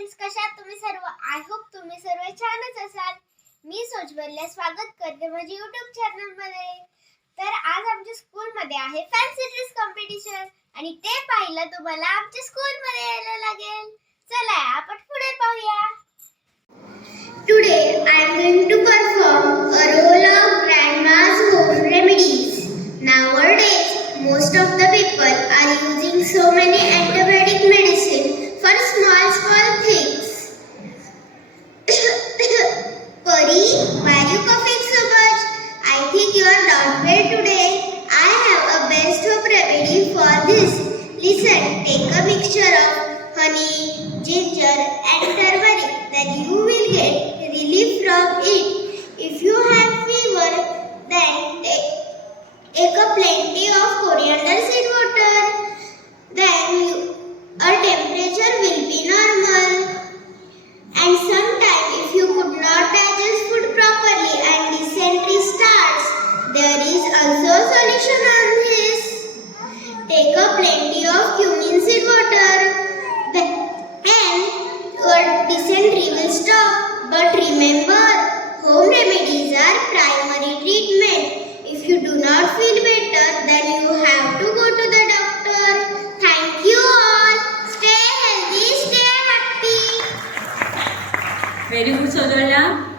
Friends, कशा आहात तुम्ही सर्व? आय होप तुम्ही सर्व छानच असाल. मी सोजवरला स्वागत करते माझ्या YouTube चॅनल मध्ये. तर आज आमच्या स्कूल मध्ये आहे फॅन्सी ड्रेस कॉम्पिटिशन आणि ते पाहायला तुम्हाला आमच्या स्कूल मध्ये यायला लागेल. चला आपण पुढे पाहूया. Today I am going to perform a role of grandma's home remedies. Nowadays most of the people are using so many antibiotic medicine for small things. Pari, why are you coughing so much? I think you are not well today. I have a best home remedy for this. Listen, take a mixture of honey, ginger and turmeric. Then you will get relief from it. If you have fever, then take a plenty of coriander seed water. Then our temperature will be normal. And sometimes if you could not digest food properly and dysentery starts, there is also a solution on this. Take a plenty of cumin seed water and your dysentery will stop. But remember, home remedies are primary treatment. If you do not feel better, then you have to go to the doctor. Thank you all. Stay healthy, stay happy. Very good, Sodolya.